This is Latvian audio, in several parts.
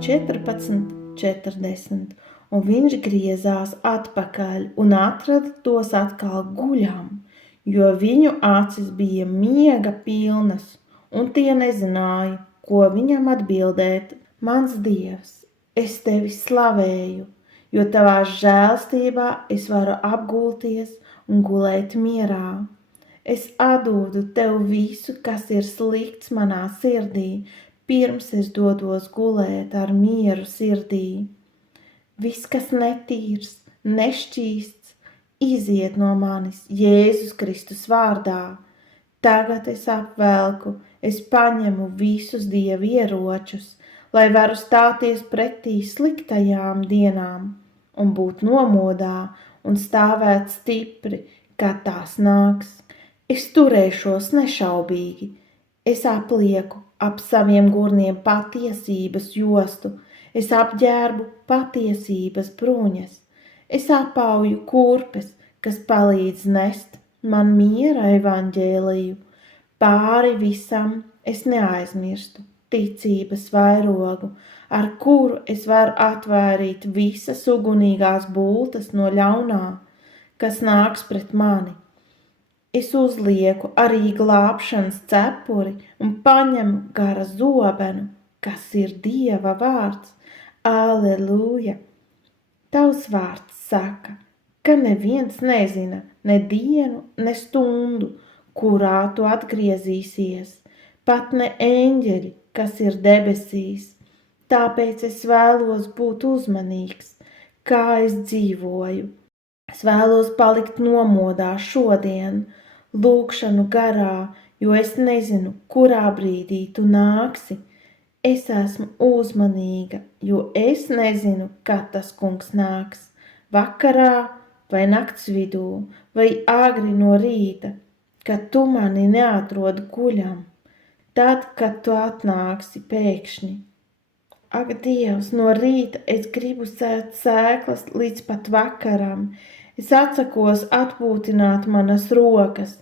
14:40, un viņš griezās atpakaļ un atrada tos atkal guļam, jo viņu acis bija miega pilnas, un tie nezināja, ko viņam atbildēt. Mans Dievs, es tevi slavēju, jo tavā žēlstībā es varu apgulties un gulēt mierā. Es atdodu tev visu, kas ir slikts manā sirdī, pirms es dodos gulēt ar mieru sirdī. Viss, kas netīrs, nešķīsts, iziet no manis Jēzus Kristus vārdā. Tagad es apvelku, es paņemu visus Dieva ieročus, lai varu stāties pretī sliktajām dienām un būt nomodā un stāvēt stipri, kad tās nāks. Es turēšos nešaubīgi, es aplieku ap saviem gurniem patiesības jostu, es apģērbu patiesības bruņas, es apauju kurpes, kas palīdz nest man miera evaņģēliju. Pāri visam es neaizmirstu ticības vairogu, ar kuru es varu atvairīt visas ugunīgās bultas no ļaunā, kas nāks pret mani. Es uzlieku arī glābšanas cepuri un paņemu gara zobenu, kas ir Dieva vārds. Aleluja! Tavs vārds saka, ka neviens nezina ne dienu, ne stundu, kurā tu atgriezīsies, pat ne eņģeļi, kas ir debesīs. Tāpēc es vēlos būt uzmanīgs, kā es dzīvoju. Es vēlos palikt nomodā šodien, lūgšanu garā, jo es nezinu, kurā brīdī tu nāksi. Es esmu uzmanīga, jo es nezinu, kad tas kungs nāks. Vakarā vai nakts vidū, vai agri no rīta, kad tu mani neatrodi guļam. Tad, kad tu atnāksi pēkšņi. Ak, Dievs, no rīta es gribu sēt sēklas līdz pat vakaram. Es atsakos atpūtināt manas rokas.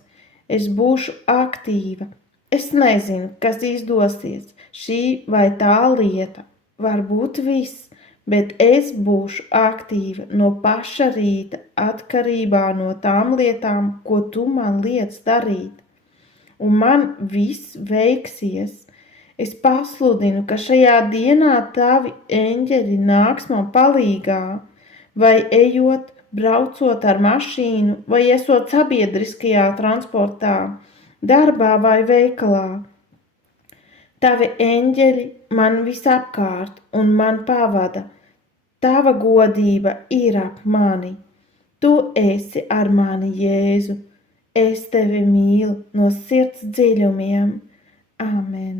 Es būšu aktīva. Es nezinu, kas izdosies, šī vai tā lieta. Varbūt viss, bet es būšu aktīva no paša rīta atkarībā no tām lietām, ko tu man liec darīt. Un man viss veiksies. Es pasludinu, ka šajā dienā tavi eņģeļi nāks man palīgā, vai ejot, braucot ar mašīnu, vai esot sabiedriskajā transportā, darbā vai veikalā. Tavi eņģeļi man visapkārt un man pavada. Tava godība ir ap mani. Tu esi ar mani, Jēzu. Es tevi mīlu no sirds dziļumiem. Amen.